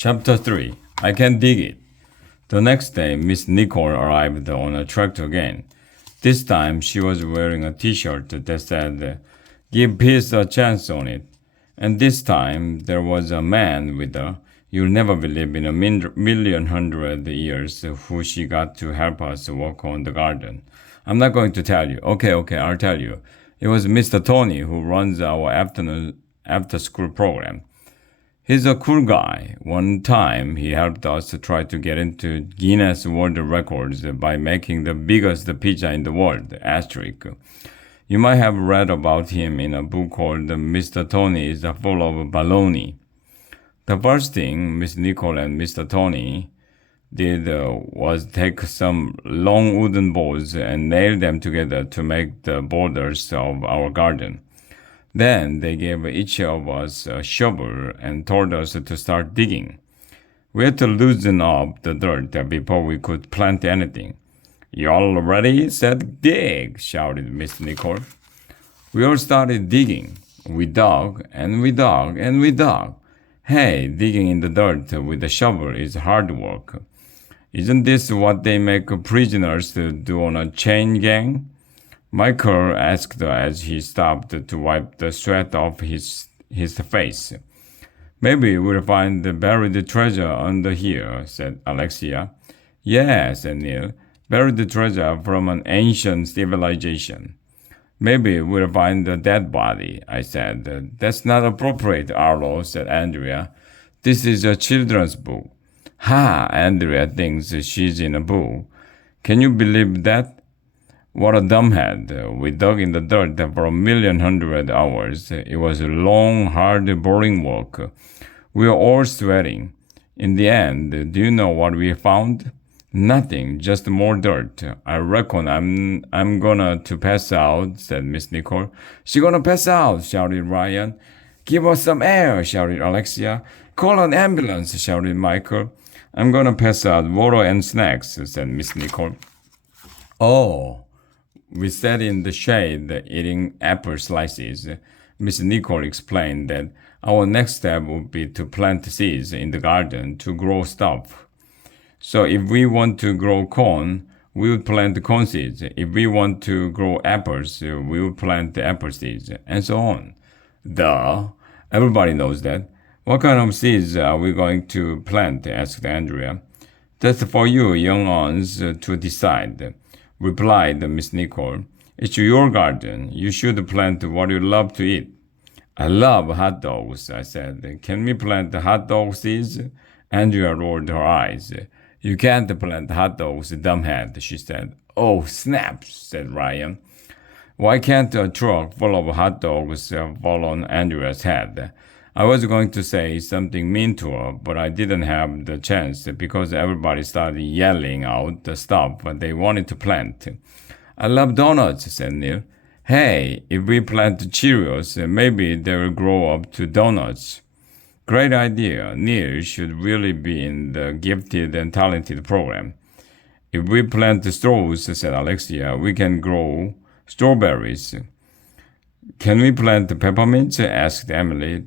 Chapter 3. I Can Dig It. The next day, Miss Nicole arrived on a tractor again. This time, she was wearing a t-shirt that said, "Give peace a chance on it." And this time, there was a man with her. You'll never believe in a million hundred years who she got to help us work on the garden. I'm not going to tell you. Okay, I'll tell you. It was Mr. Tony who runs our after-school program. He's a cool guy. One time, he helped us to try to get into Guinness World Records by making the biggest pizza in the world, asterisk. You might have read about him in a book called Mr. Tony is Full of Baloney. The first thing Miss Nicole and Mr. Tony did was take some long wooden boards and nail them together to make the borders of our garden. Then they gave each of us a shovel and told us to start digging. We had to loosen up the dirt before we could plant anything. "You all ready?" said "Dig!" shouted Miss Nicole. We all started digging. We dug and we dug and we dug. Hey, digging in the dirt with a shovel is hard work. Isn't this what they make prisoners do on a chain gang? Michael asked as he stopped to wipe the sweat off his face. "Maybe we'll find the buried treasure under here," said Alexia. "Yeah," said Neil. "Buried treasure from an ancient civilization." "Maybe we'll find a dead body," I said. "That's not appropriate, Arlo," said Andrea. "This is a children's book." "Ha! Andrea thinks she's in a book. Can you believe that? What a dumbhead. We dug in the dirt for 1,100,000 hours. It was long, hard, boring work. We were all sweating. In the end, do you know what we found? Nothing, just more dirt. "I reckon I'm gonna to pass out," said Miss Nicole. "She gonna pass out," shouted Ryan. "Give us some air," shouted Alexia. "Call an ambulance," shouted Michael. "I'm gonna pass out water and snacks," said Miss Nicole. "Oh." We sat in the shade eating apple slices. Miss Nicole explained that our next step would be to plant seeds in the garden to grow stuff. So if we want to grow corn, we would plant corn seeds. If we want to grow apples, we would plant apple seeds, and so on. Duh. Everybody knows that. "What kind of seeds are we going to plant?" asked Andrea. "That's for you young ones to decide," replied Miss Nicole. "It's your garden. You should plant what you love to eat." "I love hot dogs," I said. "Can we plant hot dog seeds?" Andrea rolled her eyes. "You can't plant hot dogs, dumbhead," she said. "Oh, snap," said Ryan. "Why can't a truck full of hot dogs fall on Andrea's head?" I was going to say something mean to her, but I didn't have the chance because everybody started yelling out the stuff they wanted to plant. "I love donuts," said Neil. "Hey, if we plant Cheerios, maybe they'll grow up to donuts." "Great idea. Neil should really be in the gifted and talented program." "If we plant straws," said Alexia, "we can grow strawberries." "Can we plant peppermints?" asked Emily.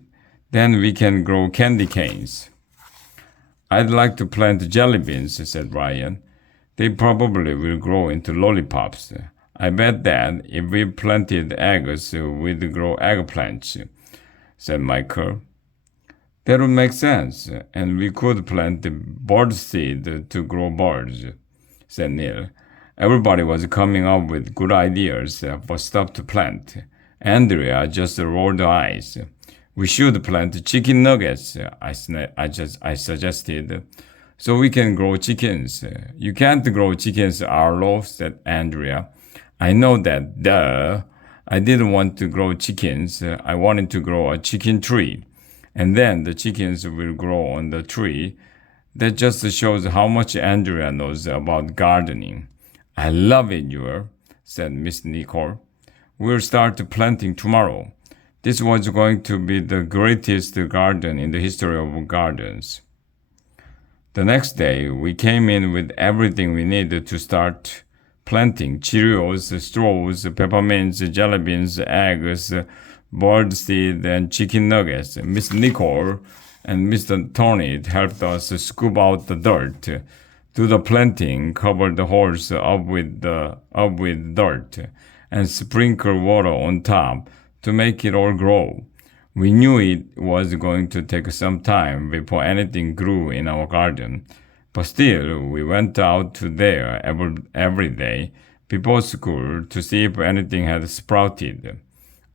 "Then we can grow candy canes." "I'd like to plant jelly beans," said Ryan. "They probably will grow into lollipops. I bet that if we planted eggs, we'd grow eggplants," said Michael. "That would make sense, and we could plant the bird seed to grow birds," said Neil. Everybody was coming up with good ideas for stuff to plant. Andrea just rolled her eyes. "We should plant chicken nuggets," I suggested, "so we can grow chickens." "You can't grow chickens, Arlo," said Andrea. "I know that, duh. I didn't want to grow chickens. I wanted to grow a chicken tree. And then the chickens will grow on the tree." That just shows how much Andrea knows about gardening. "I love it, said Miss Nicole. "We'll start planting tomorrow." This was going to be the greatest garden in the history of gardens. The next day, we came in with everything we needed to start planting: Cheerios, straws, peppermints, jelly beans, eggs, bird seed, and chicken nuggets. Miss Nicole and Mr. Tony helped us scoop out the dirt, do the planting, cover the holes up with dirt, and sprinkle water on top to make it all grow. We knew it was going to take some time before anything grew in our garden, but still, we went out to there every day before school to see if anything had sprouted.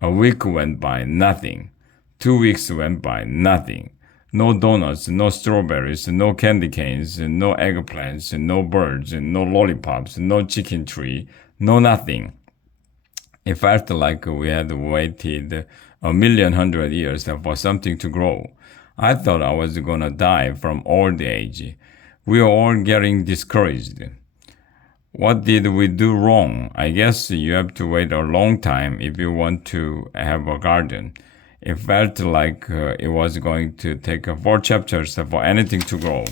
A week went by, nothing. 2 weeks went by, nothing. No donuts, no strawberries, no candy canes, no eggplants, no birds, no lollipops, no chicken tree, no nothing. It felt like we had waited 1,100,000 years for something to grow. I thought I was gonna die from old age. We were all getting discouraged. What did we do wrong? I guess you have to wait a long time if you want to have a garden. It felt like it was going to take 4 chapters for anything to grow.